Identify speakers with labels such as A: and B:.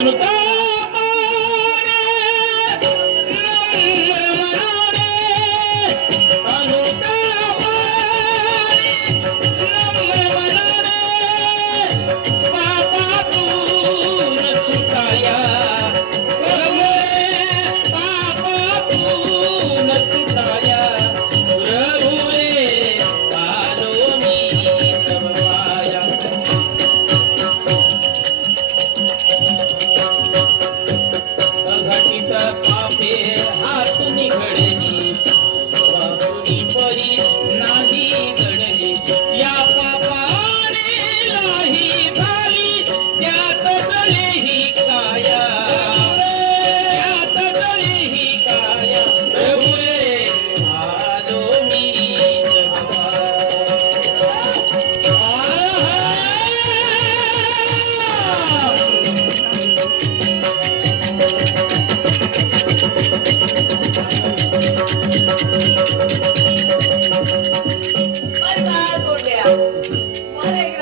A: Look! બે હાથ નીકળે